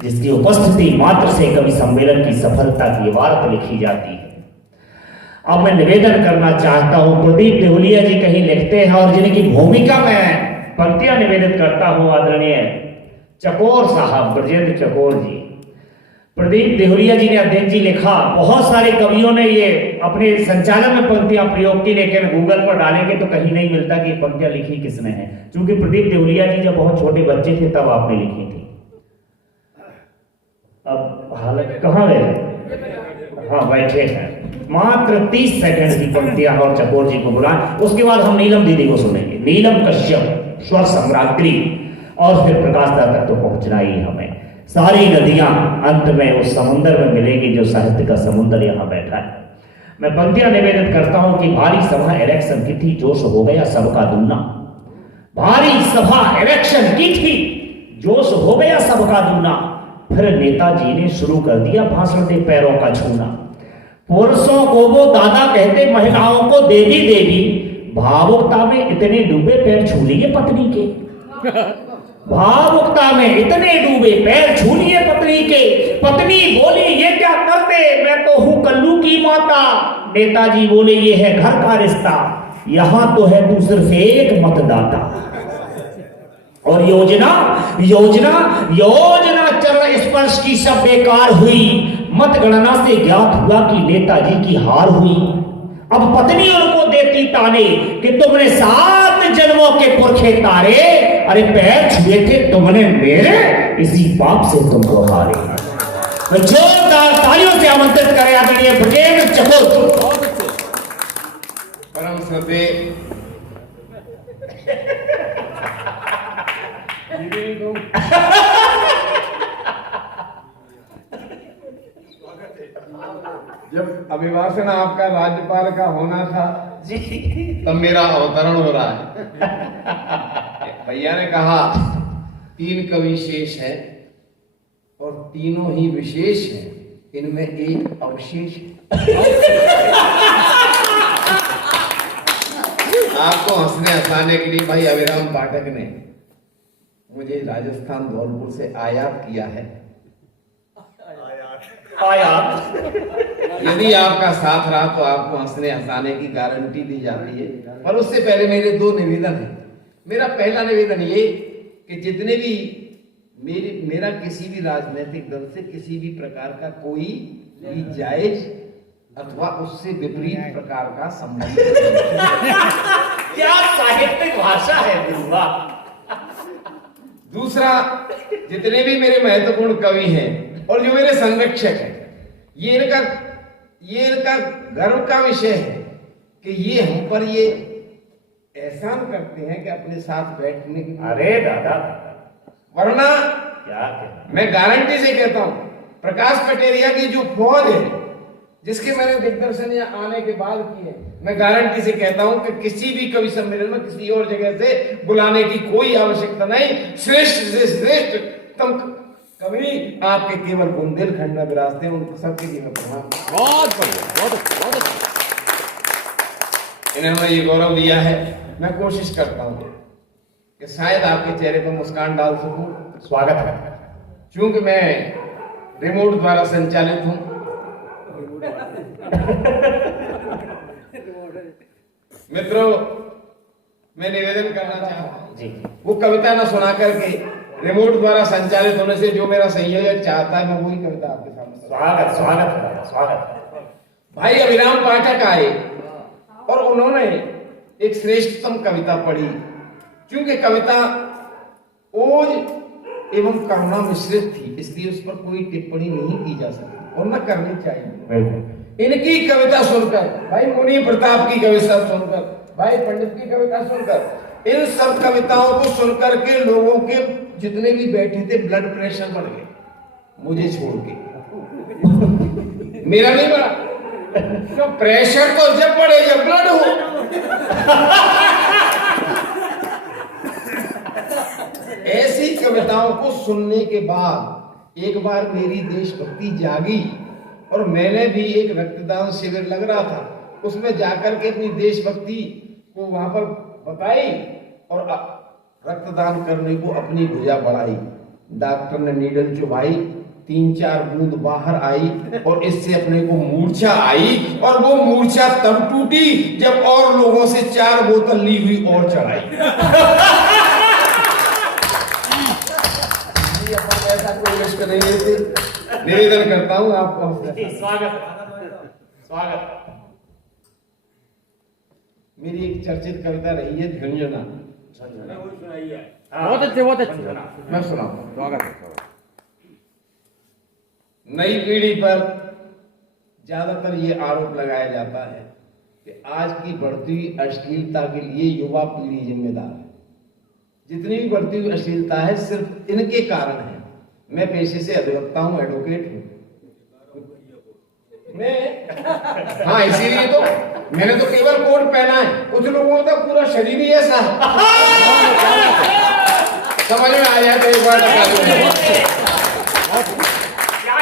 जिसकी उपस्थिति मात्र से कवि सम्मेलन की सफलता की इबारत लिखी जाती है। अब मैं निवेदन करना चाहता हूं, प्रदीप देहुलिया जी कहीं लिखते हैं और जिनकी भूमिका में पंक्तियां निवेदित करता हूं, आदरणीय चकोर साहब, ब्रजेंद्र चकोर जी। प्रदीप देहुलिया जी ने, अध्यक्ष जी लिखा, बहुत सारे कवियों ने ये अपने संचालन में पंक्तियां प्रयोग की, लेकिन गूगल पर डालेंगे तो कहीं नहीं मिलता कि पंक्तियां लिखी किसने है, क्योंकि प्रदीप देहुलिया जी जब बहुत छोटे बच्चे थे तब आपने लिखी थी। अब हालांकि कहाँ गए? हाँ, बैठे हैं। मात्र 30 सेकंड की पंक्तियां और चकोर जी को बुलाएं, उसके बाद हम नीलम दीदी को सुनेंगे। नीलम कश्यप, स्वर सम्राज्ञी, और फिर प्रकाश दा तक तो पहुंचना ही हमें। सारी नदियां अंत में उस समुद्र में मिलेगी जो साहित्य का समुद्र यहां बैठा है। मैं पंक्तियां निवेदित करता हूं कि भारी सभा इलेक्शन की थी, जोश हो गया सबका दूना। भारी सभा इलेक्शन की थी, जोश हो गया सबका दूना। फिर नेताजी ने शुरू कर दिया भाषण दे पैरों का छूना। पुरुषों को वो दादा कहते, महिलाओं को देवी देवी। भावुकता में इतने डूबे पैर छू लिए पत्नी के। भावुकता में इतने डूबे पैर छू लिए पत्नी के। पत्नी बोली ये क्या करते, मैं तो हूं कल्लू की माता। नेताजी बोले ये है घर का रिश्ता, यहां तो है तू सिर्फ एक मतदाता। और योजना योजना योजना चरण स्पर्श की सब बेकार हुई। मतगणना से ज्ञात हुआ कि नेताजी की हार हुई। अब पत्नी उनको देती ताने कि तुमने 7 जन्मों के पुरखे तारे। अरे पैर छुए थे तुमने मेरे, इसी पाप से तुमको हारे। तो जोरदार तालियों से आमंत्रित करें आदरणीय ब्रजेंद्र चकोर। परम श्रद्धे जब अभिभाषण आपका राज्यपाल का होना था जी, तब मेरा अवतरण हो रहा है। भैया ने कहा 3 कवि शेष है और तीनों ही विशेष हैं, इनमें एक अवशेष है। आपको हंसने हंसाने के लिए भाई अभिराम पाठक ने मुझे राजस्थान धौलपुर से आयात किया है। आयात। यदि आपका साथ रहा तो आपको हंसने हंसाने की गारंटी दी जाती है। पर उससे पहले मेरे 2 निवेदन हैं। मेरा पहला निवेदन ये कि जितने भी मेरा किसी भी राजनीतिक दल से किसी भी प्रकार का कोई भी जायज अथवा उससे विपरीत प्रकार का संबंध क्या साहित्यिक भाषा है गुरुआ। दूसरा, जितने भी मेरे महत्वपूर्ण कवि हैं और जो मेरे संरक्षक हैं, ये इनका गर्व का विषय है कि ये हम पर ये एहसान करते हैं कि अपने साथ बैठने की। अरे दादा, वरना क्या कहना। मैं गारंटी से कहता हूं, प्रकाश कटेरिया की जो फौज है जिसके मैंने दिग्दर्शन यहाँ आने के बाद किए, मैं गारंटी से कहता हूं कि किसी भी कवि सम्मेलन में किसी और जगह से बुलाने की कोई आवश्यकता नहीं। श्रेष्ठ से श्रेष्ठतम कवि आपके केवल बुंदेलखंड में विराजते हैं, उन सबके लिए मैं प्रणाम। बहुत बढ़िया, बहुत अच्छा। इन्होंने ये गौरव दिया है। मैं कोशिश करता हूं कि शायद आपके चेहरे पर मुस्कान डाल सकूं। स्वागत है। चूंकि मैं रिमोट द्वारा संचालित हूं, मित्रों, मैं निवेदन करना चाहता हूं जी, वो कविता ना सुना करके रिमोट द्वारा संचालित होने से जो मेरा संयोजक चाहता है मैं वही कविता आपके सामने। स्वागत स्वागत है, स्वागत। भाई अभिराम पाठक आए और उन्होंने एक श्रेष्ठतम कविता पढ़ी। क्योंकि कविता ओज एवं करुणा मिश्रित थी, इसलिए उस पर कोई टिप्पणी नहीं की जा सकती और न करनी चाहिए। इनकी कविता सुनकर, भाई मुनि प्रताप की कविता सुनकर, भाई पंडित की कविता सुनकर, इन सब कविताओं को सुनकर के लोगों के जितने भी बैठे थे ब्लड प्रेशर बढ़ गए, मुझे छोड़ के। मेरा नहीं बढ़ा, तो प्रेशर तो जब बढ़े जब ब्लड हो। ऐसी कविताओं को सुनने के बाद एक बार मेरी देशभक्ति जागी और मैंने भी एक रक्तदान शिविर लग रहा था, उसमें जाकर के अपनी देशभक्ति को वहां पर बताई और रक्तदान करने को अपनी भुजा बढ़ाई। डॉक्टर ने नीडल चुभाई, 3-4 बूंद बाहर आई और इससे अपने को मूर्छा आई, और वो मूर्छा तब टूटी जब और लोगों से 4 बोतल ली हुई और चढ़ाई। अपन ऐसा कोई रिस्क नहीं लेते। निवेदन करता हूँ आपको। स्वागत। मेरी एक चर्चित कविता रही है झुंझुना। बहुत अच्छे, बहुत अच्छे। मैं सुनाऊं। स्वागत है, स्वागत। नई पीढ़ी पर ज्यादातर ये आरोप लगाया जाता है कि आज की बढ़ती हुई अश्लीलता के लिए युवा पीढ़ी जिम्मेदार है। जितनी भी बढ़ती हुई अश्लीलता है सिर्फ इनके कारण है। मैं पेशे से अधिवक्ता हूं, एडवोकेट हूं मैं। हाँ, इसीलिए तो मैंने तो केवल कोट पहना है, कुछ लोगों का पूरा शरीर ही ऐसा है। समझ में आ जाए तो एक बार क्या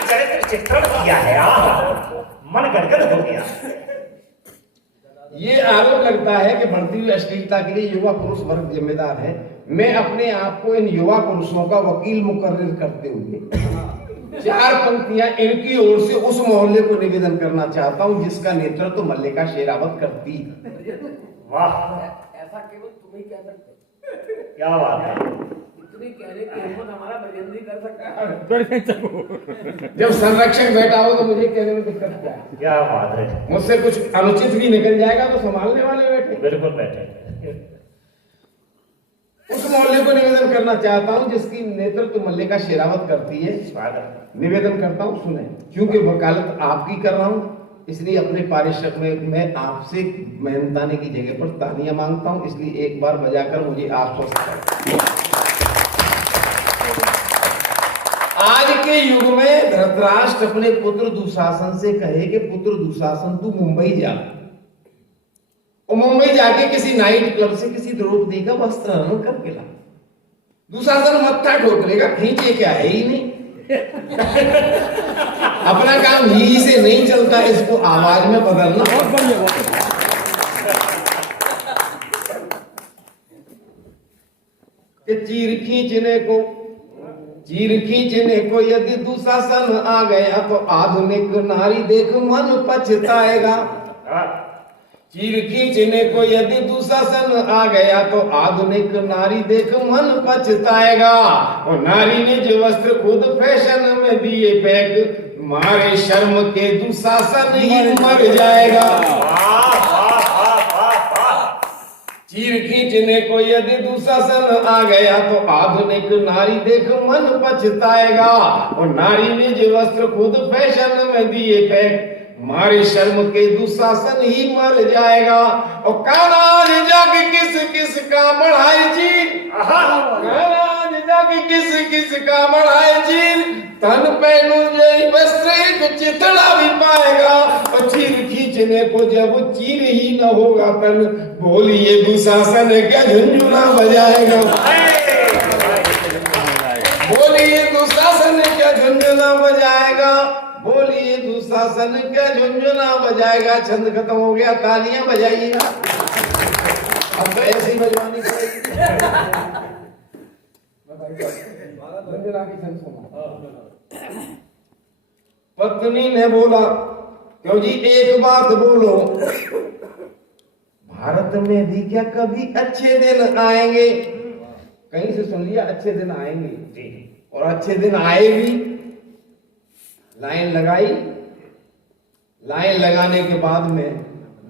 चरित्र चित्रण किया है आप, मन गदगद हो गया। ये आरोप लगता है कि बढ़ती हुई अश्लीलता के लिए युवा पुरुष वर्ग जिम्मेदार है। मैं अपने आप को इन युवा पुरुषों का वकील मुकर्रिर करते हुए 4 पंक्तियां इनकी ओर से उस मोहल्ले को निवेदन करना चाहता हूं जिसका नेतृत्व मल्लिका शेरावत करती है। वाह, ऐसा केवल तुम ही कह सकते हो। क्या बात है। इतनी कहने की हिम्मत हमारा बजरंगी कर सकता है। जब संरक्षक बैठा हो तो मुझे कहने में दिक्कत क्या है? क्या बात है। मुझसे कुछ अनुचित भी निकल जाएगा तो संभालने वाले बैठे। बिल्कुल बैठे। उस मोहल्ले को निवेदन करना चाहता हूं जिसकी नेतृत्व मल्लिका शेरावत करती है। स्वागत। निवेदन करता हूं, सुने। क्योंकि वकालत आपकी कर रहा हूं, इसलिए अपने पारिश्रमिक में मैं आपसे मेहनताने की जगह पर तालियां मांगता हूं। इसलिए एक बार बजाकर मुझे आश्वस्त करें। आज के युग में धृतराष्ट्र अपने पुत्र दुशासन से कहे कि पुत्र दुशासन तू मुंबई जा, और मुंबई जाके किसी नाइट क्लब से किसी द्रौपदी का वस्त्र हरण करके ला। दुशासन मत्था ठोक लेगा, खींचे क्या है ही नहीं। अपना काम ही से नहीं चलता, इसको आवाज में बदलना। बहुत बढ़िया, बहुत बढ़िया। कि चीर खींचने को यदि दुशासन आ गया तो आधुनिक नारी देख मन पछताएगा। चीर खींचने को यदि दुशासन आ गया तो आधुनिक नारी देख मन पछताएगा। और नारी ने जो वस्त्र खुद फैशन में दिए पैक, मारे शर्म के दुशासन ही मर जाएगा। चीर खींचने को यदि दुशासन आ गया तो आधुनिक नारी देख मन पछताएगा। और नारी ने जो वस्त्र खुद फैशन में दिए पैक, मारे शर्म के दुशासन ही मर जाएगा। और कानाज जाके किस किस का बढ़ाए चीर, कानाज जाके किस किस का बढ़ाए चीर, तन पहनू जय वस्त्र एक चितड़ा भी पाएगा। और चीर खींचने को जब चीर ही न होगा तन, बोलिए दुशासन क्या झुंझुना बजाएगा। बोलिए दुशासन क्या झुंझुना बजाएगा। बोलिए दुशासन क्या झुंझुना बजाएगा। छंद खत्म हो गया, तालियां बजाइए। अब तो ऐसे ही बजवानी पड़ेगी। झुंझुना की छंद सुना। पत्नी ने बोला, क्यों जी एक बात बोलो, भारत में भी क्या कभी अच्छे दिन आएंगे? कहीं से सुन लिया, अच्छे दिन आएंगे जी, और अच्छे दिन आए भी। लाइन लगाई, लाइन लगाने के बाद में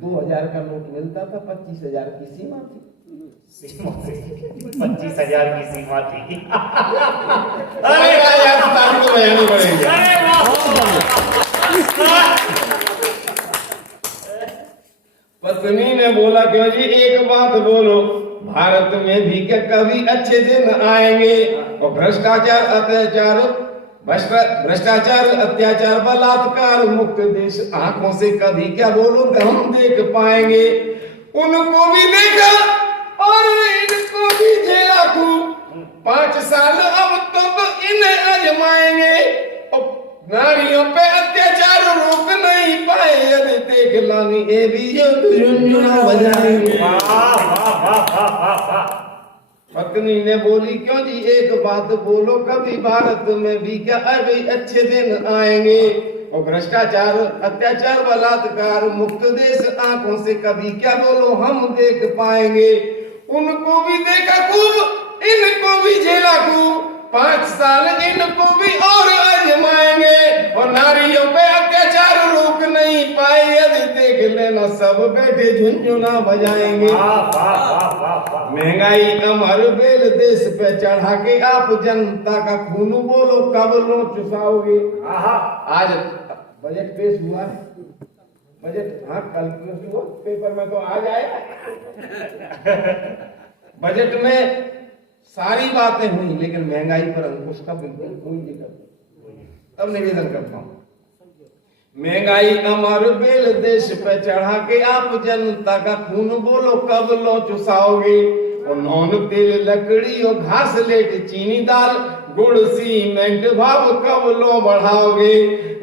2000 का नोट मिलता था, 25,000 की सीमा थी। 25,000 की सीमा थी। अरे यार, तारीख तो बयानी पड़ेगी। पत्नी ने बोला, क्यों जी एक बात बोलो, भारत में भी क्या कभी अच्छे दिन आएंगे? और भ्रष्टाचार अत्याचार बलात्कार मुक्त देश आंखों से कभी क्या बोलो हम देख पाएंगे? उनको भी देखा और इनको भी झेला खूब, 5 साल अब तक इन्हें आजमाएंगे। और नारियों पे अत्याचार रोक नहीं पाए, यदि देख लानी ये भी झुंझुना बजाएंगे। पत्नी ने बोली क्यों जी एक बात बोलो, कभी भारत में भी क्या अभी अच्छे दिन आएंगे, और भ्रष्टाचार अत्याचार बलात्कार मुक्त देश आंखों से कभी क्या बोलो हम देख पाएंगे। उनको भी देखा खूब इनको भी झेला खूब, 5 साल इनको भी और आजमाएंगे, और नारियों पे अत्याचार रोक नहीं पाए, यदि देख लेना सब बैठे झुनझुना बजाएंगे। महंगाई अमर बेल देश पे चढ़ा के आप जनता का खून बोलो कब लो चुसाओगे। आज बजट पेश हुआ है, बजट हाँ कल हुआ, पेपर में तो आ जाएगा। बजट में सारी बातें हुई, लेकिन महंगाई पर अंकुश का बिल्कुल कोई दिक्कत। अब निवेदन करता हूं, महंगाई अमर बेल देश पे चढ़ा के आप जनता का खून बोलो कब लो चुसाओगे, और नॉन तेल लकड़ी और घास लेट चीनी दाल गुड़ सीमेंट भाव कब लो बढ़ाओगे।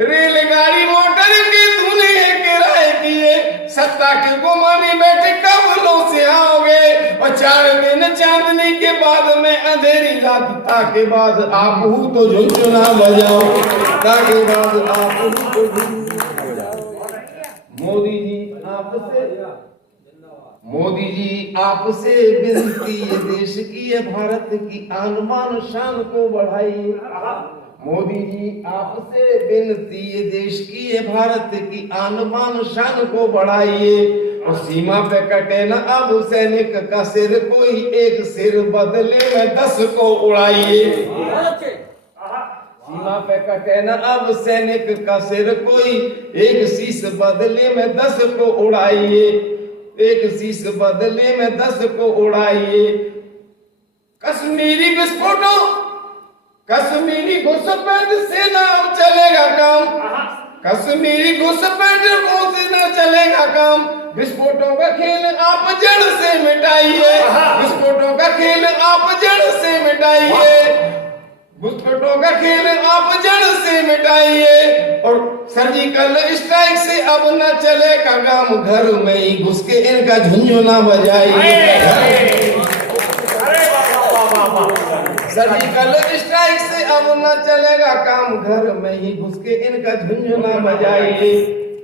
रेलगाड़ी मोटर के तूने किराए किए, सत्ता के गुमानी बैठे कब लो से आओगे, और 4 दिन चांदनी के बाद में अंधेरी रात ताके बाद आप हूँ तो झुनझुना बजाओ, ताके बाद आप हूँ तो झुनझुना बजाओ। मोदी जी आपसे विनती है देश की है भारत की आन बान शान को बढ़ाइए। मोदी जी आपसे विनती है देश की है भारत की आन बान शान को बढ़ाइए, और सीमा पे कटे न अब सैनिक का सिर, कोई एक सिर बदले में 10 को उड़ाइए। सीमा पे कटे न अब सैनिक का सिर, कोई एक शीश बदले में 10 को उड़ाइए, एक शीश बदले में 10 को उड़ाइए। कश्मीरी विस्फोटों कश्मीरी घुसपैठ से ना चलेगा काम, कश्मीरी घुसपैठ से ना चलेगा काम, विस्फोटों का खेल आप जड़ से मिटाइए, विस्फोटों का खेल आप जड़ से मिटाइए, विस्फोटों का खेल आप जड़ से मिटाइए, और सर्जिकल स्ट्राइक से अब न चलेगा काम, घर में ही घुस के इनका झुनझुना बजाइए। सर्जिकल स्ट्राइक से अब न चलेगा काम, घर में ही घुस के इनका झुनझुना बजाइए।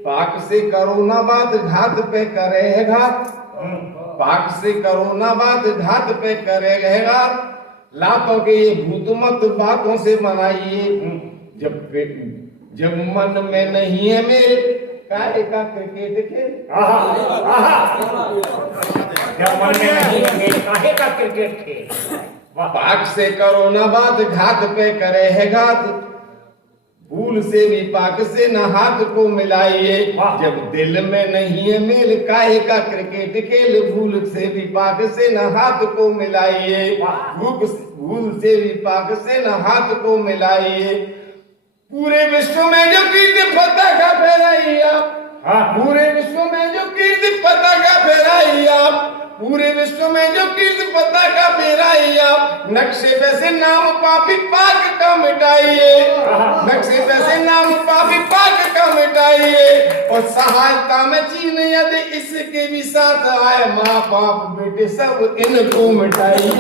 पाक से कोरोना बात घात पे करे घात, पाक से कोरोना बात घात पे करे घात, लातों के ये भूत मत बातों से बनाइए। जब मन में नहीं है मेल काहे का क्रिकेट खेल, जब मन में नहीं है मेल काहे का क्रिकेट खेल। पाक से कोरोना बात घात पे करे है घात, भूल से भी पाक से न हाथ को मिलाइए। जब दिल में नहीं है मेल काहे का क्रिकेट खेल, भूल से भी पाक से न हाथ को मिलाइए, भूल से भी पाक से न हाथ को मिलाइए। पूरे विश्व में जो कीर्ति पताका फहराई आप, पूरे विश्व में जो कीर्ति पताका फहराई आप, पूरे विश्व में जो कीर्ति पताका फहराई आप, नक्शे पे से नाम पापी पाक का मिटाइए, नक्शे पे से नाम पापी पाक का मिटाइए। और सहायता में चीन यदि इसके भी साथ आए, माँ बाप बेटे सब इनको मिटाइए,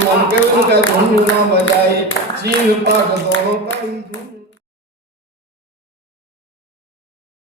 मन के उनका झुनझुना बजाइए। चीन पाक दोनों का ही